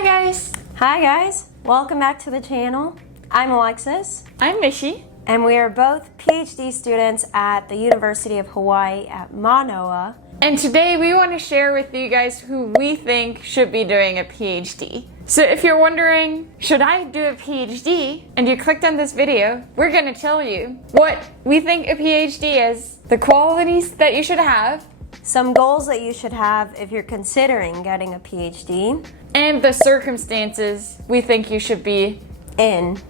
Hi guys! Hi guys, welcome back to the channel. I'm Alexis. I'm Mishi. And we are both PhD students at the University of Hawaii at Manoa. And today we want to share with you guys who we think should be doing a PhD. So if you're wondering, should I do a PhD? And you clicked on this video, we're going to tell you what we think a PhD is, the qualities that you should have, some goals that you should have if you're considering getting a PhD, and the circumstances we think you should be in.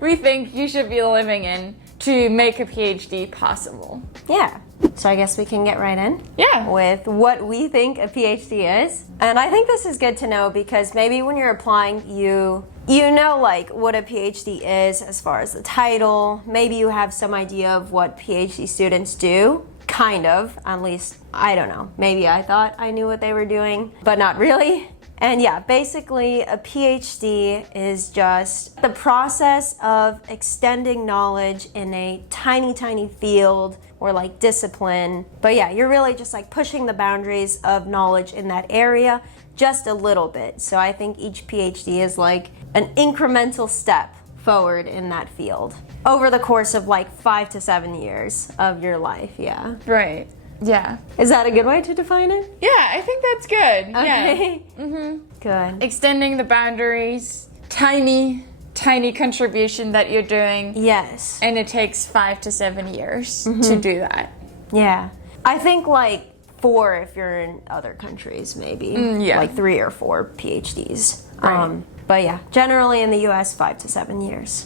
we think you should be living in to make a PhD possible. Yeah. So I guess we can get right in. Yeah. With what we think a PhD is. And I think this is good to know because maybe when you're applying, you know like what a PhD is as far as the title. Maybe you have some idea of what PhD students do. Kind of, at least, I don't know. Maybe I thought I knew what they were doing, but not really. And yeah, basically a PhD is just the process of extending knowledge in a tiny field or like discipline. But yeah, you're really just like pushing the boundaries of knowledge in that area just a little bit. So I think each PhD is like an incremental step forward in that field over the course of like 5 to 7 years of your life. Yeah. Right. Yeah. Is that a good way to define it? Yeah, I think that's good. Okay. Yeah. Mm-hmm. Good. Extending the boundaries, tiny contribution that you're doing. Yes. And it takes 5 to 7 years to do that. Yeah. I think like 4 if you're in other countries, maybe. Yeah. Like 3 or 4 PhDs. Right. But yeah, generally in the US, 5 to 7 years.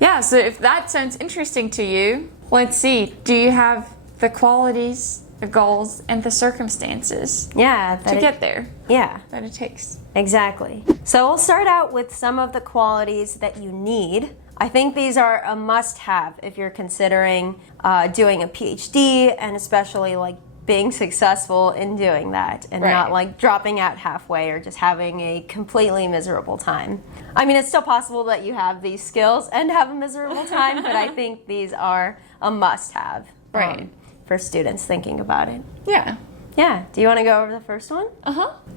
Yeah, so if that sounds interesting to you, let's see. Do you have the qualities, the goals, and the circumstances Yeah. to get there Yeah. that it takes? Exactly. So we'll start out with some of the qualities that you need. I think these are a must-have if you're considering doing a PhD, and especially like being successful in doing that and not like dropping out halfway or just having a completely miserable time. I mean, it's still possible that you have these skills and have a miserable time, but I think these are a must-have for students thinking about it. Yeah. Yeah. Do you want to go over the first one?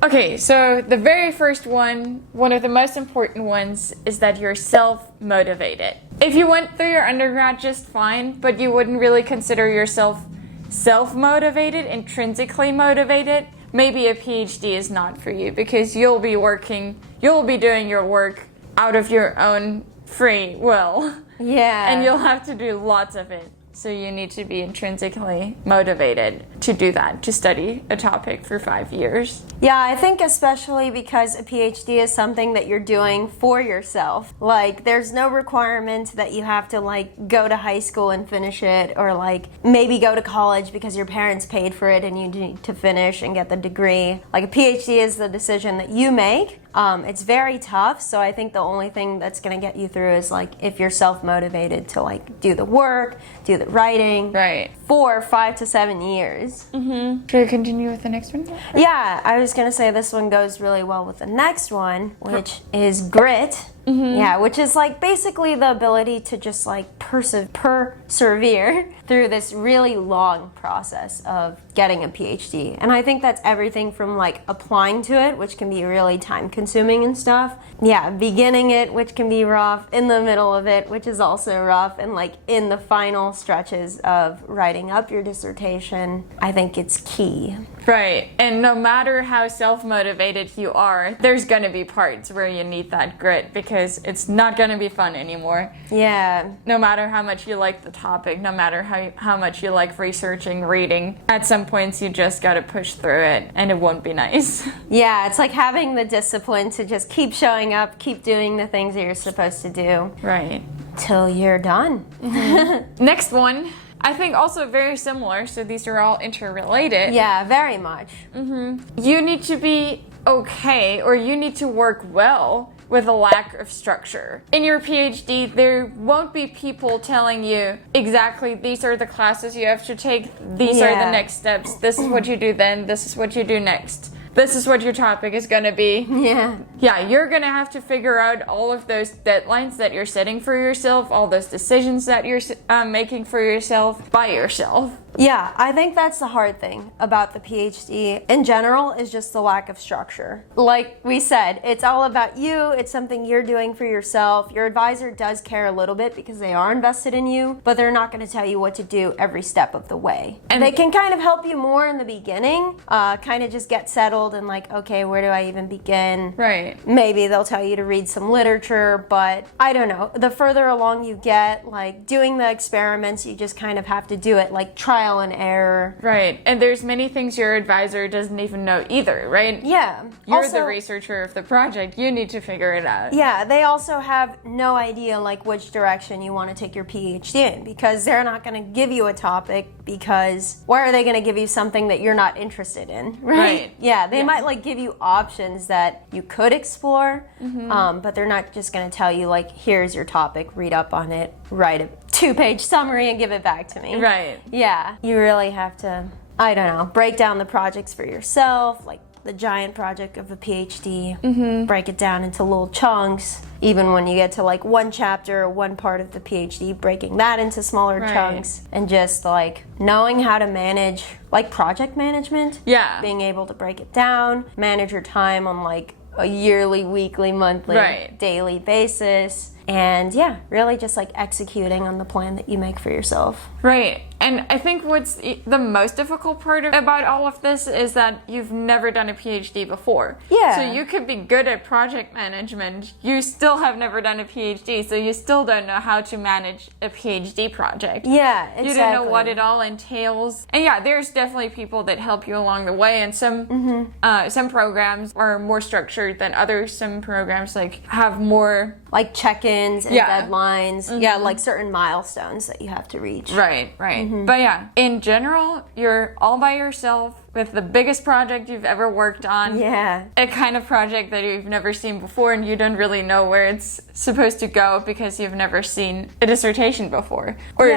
Okay, so the very first one of the most important ones, is that you're self-motivated. If you went through your undergrad just fine, but you wouldn't really consider yourself self-motivated, intrinsically motivated, maybe a PhD is not for you because you'll be doing your work out of your own free will. Yeah. And you'll have to do lots of it. So you need to be intrinsically motivated to do that, to study a topic for 5 years. Yeah, I think especially because a PhD is something that you're doing for yourself. Like, there's no requirement that you have to, like, go to high school and finish it, or, like, maybe go to college because your parents paid for it and you need to finish and get the degree. Like, a PhD is the decision that you make. It's very tough, so I think the only thing that's going to get you through is, like, if you're self-motivated to, like, do the work, do the writing. Right. For 5 to 7 years. Should I continue with the next one? Yeah, I was going to say this one goes really well with the next one, which is grit. Yeah, which is like basically the ability to just like persevere through this really long process of getting a PhD. And I think that's everything from like applying to it, which can be really time consuming and stuff. Yeah, beginning it, which can be rough, in the middle of it, which is also rough, and like in the final stretches of writing up your dissertation. I think it's key. Right, and no matter how self-motivated you are, there's going to be parts where you need that grit because it's not going to be fun anymore. Yeah. No matter how much you like the topic, no matter how much you like researching, reading, at some points you just got to push through it and it won't be nice. Yeah, it's like having the discipline to just keep showing up, keep doing the things that you're supposed to do. Right. Till you're done. Next one. I think also very similar, so these are all interrelated. Yeah, very much. You need to be okay, or you need to work well with a lack of structure. In your PhD, there won't be people telling you exactly these are the classes you have to take, these are the next steps, this is what you do then, this is what you do next. This is what your topic is going to be. Yeah, you're going to have to figure out all of those deadlines that you're setting for yourself, all those decisions that you're making for yourself by yourself. Yeah, I think that's the hard thing about the PhD in general is just the lack of structure. Like we said, it's all about you. It's something you're doing for yourself. Your advisor does care a little bit because they are invested in you, but they're not going to tell you what to do every step of the way. And they can kind of help you more in the beginning, kind of just get settled and like, okay, where do I even begin? Right. Maybe they'll tell you to read some literature, but I don't know. The further along you get, like doing the experiments, you just kind of have to do it like trial and error. Right. And there's many things your advisor doesn't even know either, right? Yeah. You're Also, the researcher of the project. You need to figure it out. yeah, they also have no idea like which direction you want to take your PhD in because they're not going to give you a topic because why are they going to give you something that you're not interested in, right? Yeah, they might like give you options that you could explore, but they're not just going to tell you like, here's your topic, read up on it, write a 2-page summary and give it back to me. Right. Yeah, you really have to, I don't know, break down the projects for yourself, like the giant project of a PhD, break it down into little chunks. Even when you get to like one chapter or one part of the PhD, breaking that into smaller chunks and just like knowing how to manage like project management. Yeah. Being able to break it down, manage your time on like a yearly, weekly, monthly, daily basis. And yeah, really just like executing on the plan that you make for yourself. Right. And I think what's the most difficult part about all of this is that you've never done a PhD before. Yeah. So you could be good at project management. You still have never done a PhD, so you still don't know how to manage a PhD project. Yeah, exactly. You don't know what it all entails. And yeah, there's definitely people that help you along the way, and some programs are more structured than others. Some programs like have more like check-ins and deadlines. Yeah, like certain milestones that you have to reach. Right. But yeah, in general, you're all by yourself with the biggest project you've ever worked on. Yeah. A kind of project that you've never seen before, and you don't really know where it's supposed to go because you've never seen a dissertation before. Or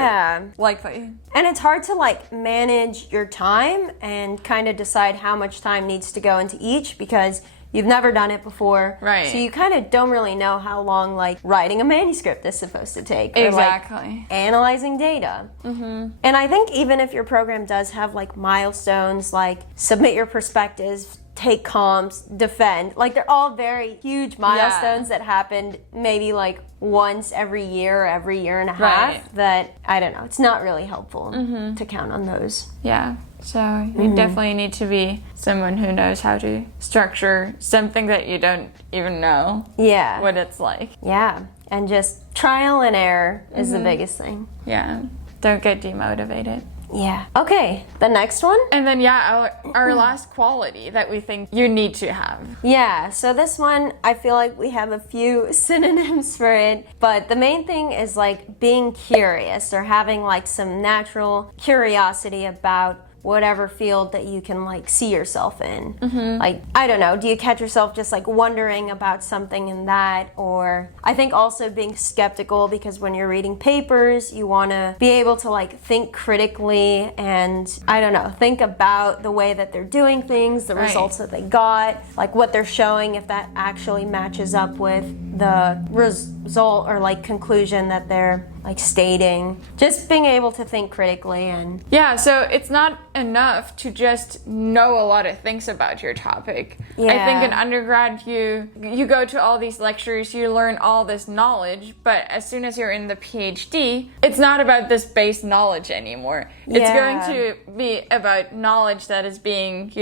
likely. And it's hard to like manage your time and kind of decide how much time needs to go into each because you've never done it before. Right. So you kind of don't really know how long like writing a manuscript is supposed to take. Exactly. Or, like, analyzing data. And I think even if your program does have like milestones like submit your perspectives, take comps, defend, like they're all very huge milestones that happened maybe like once every year or every year and a half that, I don't know, it's not really helpful to count on those. Yeah. So you definitely need to be someone who knows how to structure something that you don't even know what it's like. Yeah. And just trial and error is the biggest thing. Yeah. Don't get demotivated. Yeah. Okay, the next one? And then, our last quality that we think you need to have. Yeah, so this one, I feel like we have a few synonyms for it, but the main thing is like being curious or having like some natural curiosity about whatever field that you can like see yourself in. Like, I don't know, do you catch yourself just like wondering about something in that? Or I think also being skeptical because when you're reading papers, you want to be able to like think critically and, I don't know, think about the way that they're doing things, the results that they got, like what they're showing, if that actually matches up with the result or like conclusion that they're like stating. Just being able to think critically and so it's not enough to just know a lot of things about your topic. I think in undergrad you go to all these lectures, you learn all this knowledge, but as soon as you're in the PhD, it's not about this base knowledge anymore. It's going to be about knowledge that is being,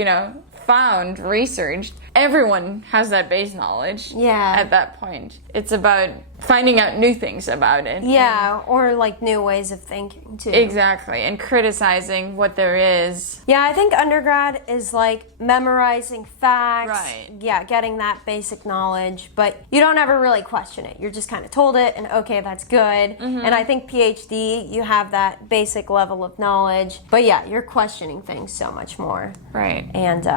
found, researched. Everyone has that base knowledge at that point. It's about finding out new things about it. Yeah, or like new ways of thinking too. Exactly, and criticizing what there is. Yeah, I think undergrad is like memorizing facts. Right. Yeah, getting that basic knowledge, but you don't ever really question it. You're just kind of told it and okay, that's good. And I think PhD, you have that basic level of knowledge, but yeah, you're questioning things so much more. Right. And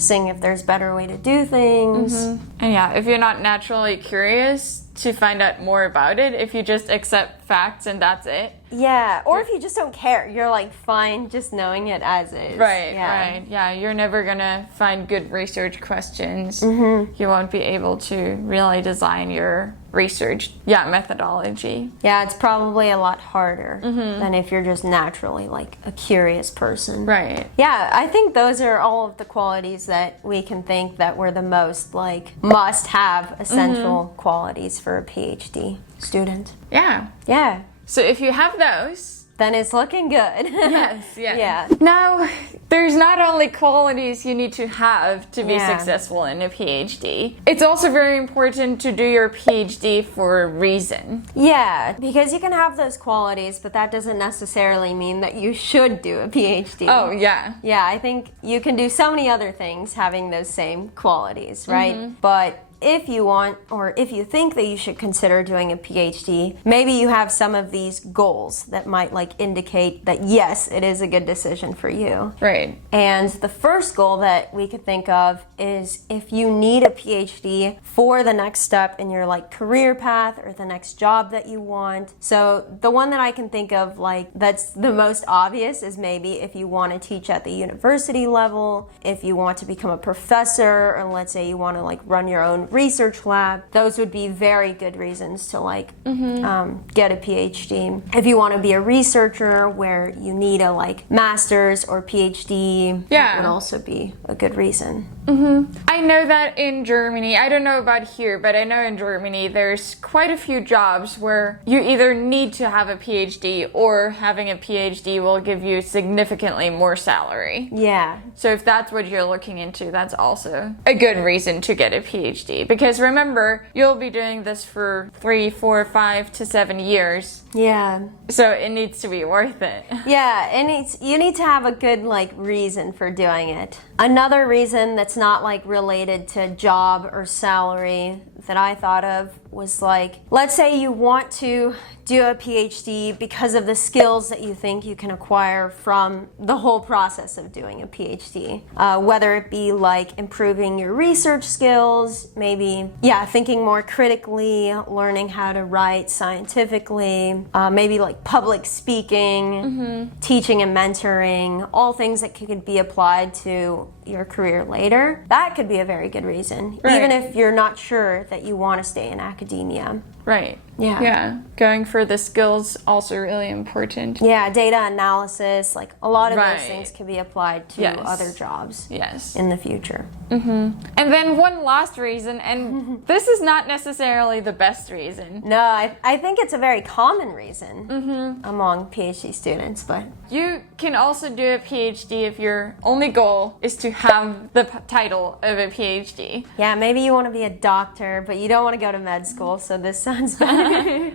seeing if there's a better way to do things. And if you're not naturally curious, to find out more about it if you just accept facts and that's it. Yeah, or if you just don't care, you're like fine just knowing it as is. Right, yeah. right. Yeah, you're never gonna find good research questions. Mm-hmm. You won't be able to really design your research methodology. Yeah, it's probably a lot harder than if you're just naturally like a curious person. Right. Yeah, I think those are all of the qualities that we can think that were the most like must have essential qualities for a PhD student. Yeah. Yeah. So if you have those, then it's looking good. yes, yeah. Yeah. Now, there's not only qualities you need to have to be Yeah. successful in a PhD. It's also very important to do your PhD for a reason. Yeah, because you can have those qualities, but that doesn't necessarily mean that you should do a PhD. Oh, yeah. Yeah, I think you can do so many other things having those same qualities, right? But if you want, or if you think that you should consider doing a PhD, maybe you have some of these goals that might like indicate that yes, it is a good decision for you. Right. And the first goal that we could think of is if you need a PhD for the next step in your like career path or the next job that you want. So the one that I can think of like that's the most obvious is maybe if you want to teach at the university level, if you want to become a professor, or let's say you want to like run your own research lab. Those would be very good reasons to like get a PhD. If you want to be a researcher where you need a like master's or PhD, that would also be a good reason. I know that in Germany, I don't know about here, but I know in Germany there's quite a few jobs where you either need to have a PhD or having a PhD will give you significantly more salary. Yeah. So if that's what you're looking into, that's also a good reason to get a PhD. Because remember, you'll be doing this for 3, 4, 5 to 7 years. Yeah. So it needs to be worth it. Yeah, and you need to have a good like reason for doing it. Another reason that's not like related to job or salary that I thought of was like, let's say you want to do a PhD because of the skills that you think you can acquire from the whole process of doing a PhD. Whether it be like improving your research skills, maybe, thinking more critically, learning how to write scientifically, maybe like public speaking, teaching and mentoring, all things that could be applied to your career later. That could be a very good reason, even if you're not sure that you want to stay in academia. Right. Yeah. Yeah. Going for the skills also really important. Yeah, data analysis, like a lot of those things can be applied to other jobs in the future. And then one last reason, and this is not necessarily the best reason. No, I think it's a very common reason among PhD students, but you can also do a PhD if your only goal is to have the title of a PhD. Yeah, maybe you want to be a doctor, but you don't want to go to med school, so this sounds better.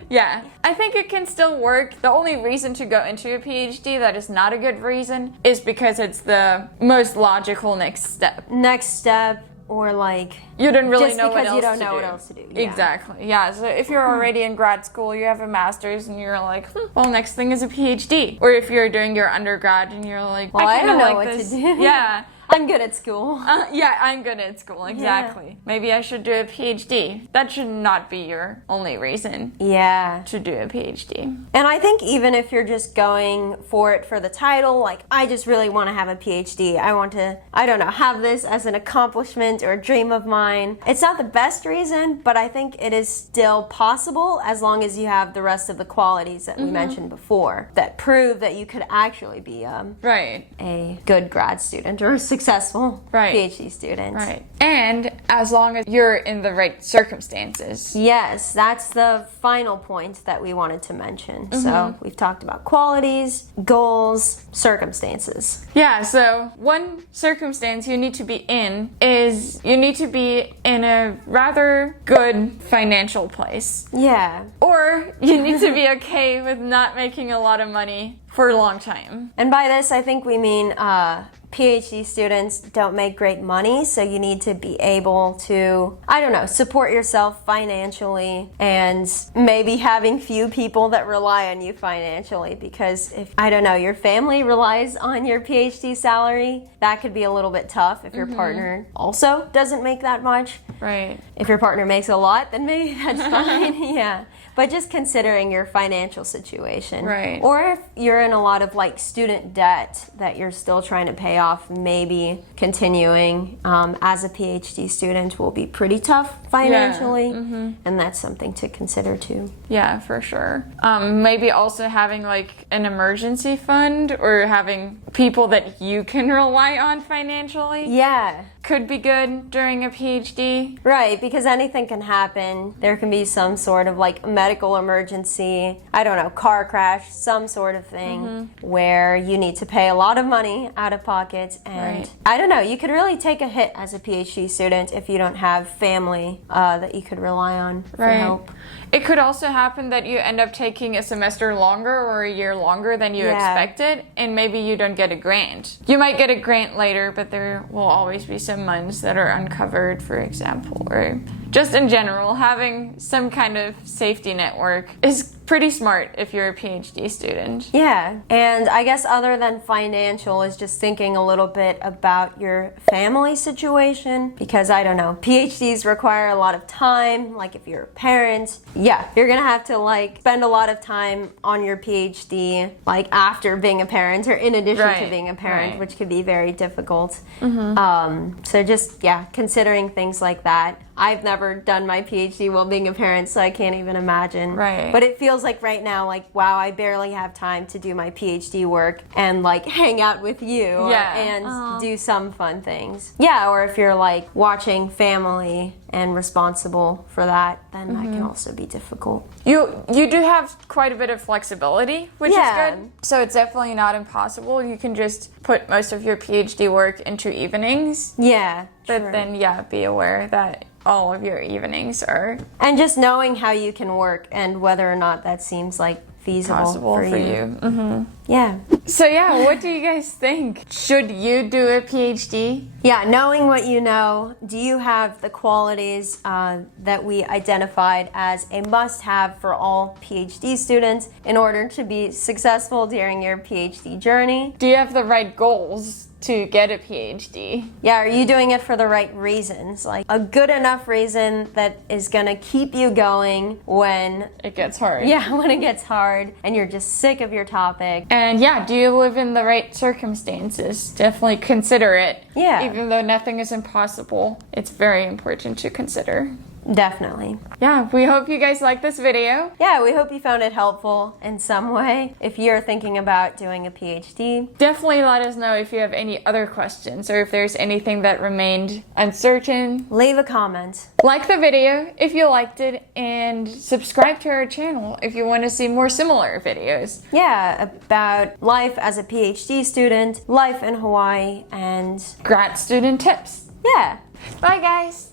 Yeah, I think it can still work. The only reason to go into a PhD that is not a good reason is because it's the most logical next step. Or like you don't really just know because what else you don't to know do. what else to do. Yeah. Exactly. Yeah. So if you're already in grad school, you have a master's, and you're like, well, next thing is a PhD. Or if you're doing your undergrad, and you're like, well, I don't know what this. to do. Yeah. I'm good at school. I'm good at school, exactly. Yeah. Maybe I should do a PhD. That should not be your only reason to do a PhD. And I think even if you're just going for it for the title, like, I just really want to have a PhD. I want to, have this as an accomplishment or a dream of mine. It's not the best reason, but I think it is still possible as long as you have the rest of the qualities that we mentioned before that prove that you could actually be a good grad student or a successful PhD student. Right. And as long as you're in the right circumstances. Yes, that's the final point that we wanted to mention. So we've talked about qualities, goals, circumstances. Yeah, so one circumstance you need to be in is you need to be in a rather good financial place. Yeah. Or you need to be okay with not making a lot of money for a long time. And by this, I think we mean PhD students don't make great money, so you need to be able to, I don't know, support yourself financially, and maybe having few people that rely on you financially, because if, I don't know, your family relies on your PhD salary, that could be a little bit tough if your partner also doesn't make that much. Right. If your partner makes a lot, then maybe that's fine. Yeah. But just considering your financial situation. Right. Or if you're in a lot of like student debt that you're still trying to pay off, maybe continuing as a PhD student will be pretty tough financially. And that's something to consider too. Yeah, for sure. Maybe also having like an emergency fund or having people that you can rely on financially. Yeah. Could be good during a PhD. Right, because anything can happen. There can be some sort of like medical emergency, I don't know, car crash, some sort of thing where you need to pay a lot of money out of pocket. And I don't know, you could really take a hit as a PhD student if you don't have family that you could rely on for help. It could also happen that you end up taking a semester longer or a year longer than you expected, and maybe you don't get a grant. You might get a grant later, but there will always be some months that are uncovered, for example, or just in general, having some kind of safety network is pretty smart if you're a PhD student. Yeah, and I guess other than financial is just thinking a little bit about your family situation, because I don't know, PhDs require a lot of time. Like if you're a parent, yeah, you're gonna have to like spend a lot of time on your PhD like after being a parent or in addition to being a parent, which could be very difficult. So just, yeah, considering things like that. I've never done my PhD while being a parent, so I can't even imagine. Right. But it feels like right now, like, wow, I barely have time to do my PhD work and like hang out with you and do some fun things. Yeah, or if you're like watching family and responsible for that, then that can also be difficult. You do have quite a bit of flexibility, which is good. So it's definitely not impossible. You can just put most of your PhD work into evenings. Yeah, But then, be aware that all of your evenings are... And just knowing how you can work and whether or not that seems like feasible possible for you. Yeah. So what do you guys think? Should you do a PhD? Yeah, knowing what you know, do you have the qualities that we identified as a must-have for all PhD students in order to be successful during your PhD journey? Do you have the right goals to get a PhD? Yeah, are you doing it for the right reasons? Like a good enough reason that is gonna keep you going when it gets hard. Yeah, when it gets hard and you're just sick of your topic. And do you live in the right circumstances? Definitely consider it. Yeah. Even though nothing is impossible, it's very important to consider. Definitely. Yeah, we hope you guys like this video. Yeah, we hope you found it helpful in some way if you're thinking about doing a PhD. Definitely let us know if you have any other questions or if there's anything that remained uncertain. Leave a comment. Like the video if you liked it, and subscribe to our channel if you want to see more similar videos. Yeah, about life as a PhD student, life in Hawaii, and grad student tips. Yeah. Bye guys.